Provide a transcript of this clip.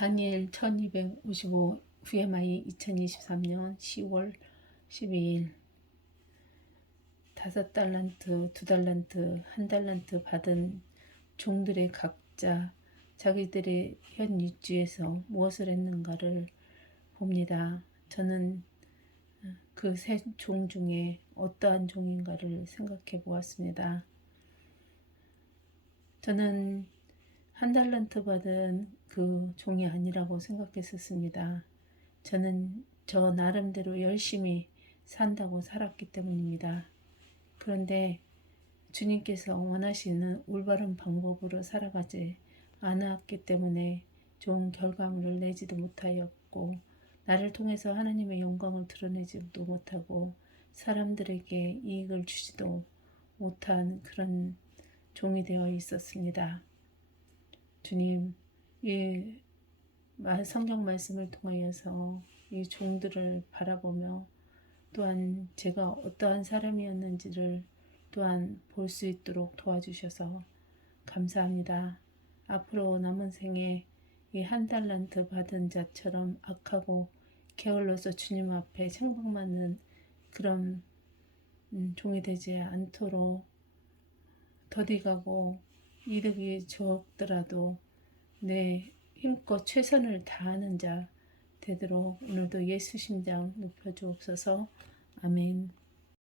다니엘 1255 VMI 2023년 10월 12일 다섯 달란트, 두 달란트, 한 달란트 받은 종들의 각자 자기들의 현 입지에서 무엇을 했는가를 봅니다. 저는 그 세 종 중에 어떠한 종인가를 생각해 보았습니다. 저는 한 달란트 받은 그 종이 아니라고 생각했었습니다. 저는 저 나름대로 열심히 산다고 살았기 때문입니다. 그런데 주님께서 원하시는 올바른 방법으로 살아가지 않았기 때문에 좋은 결과물을 내지도 못하였고 나를 통해서 하나님의 영광을 드러내지도 못하고 사람들에게 이익을 주지도 못한 그런 종이 되어 있었습니다. 주님, 이 마- 성경 말씀을 통하여서 이 종들을 바라보며 또한 제가 어떠한 사람이었는지를 또한 볼 수 있도록 도와주셔서 감사합니다. 앞으로 남은 생에 이 한 달란트 받은 자처럼 악하고 게을러서 주님 앞에 책망받는 그런 음, 종이 되지 않도록 더디가고 이득이 적더라도 내 힘껏 최선을 다하는 자 되도록 오늘도 예수 심장 높여 주옵소서 아멘.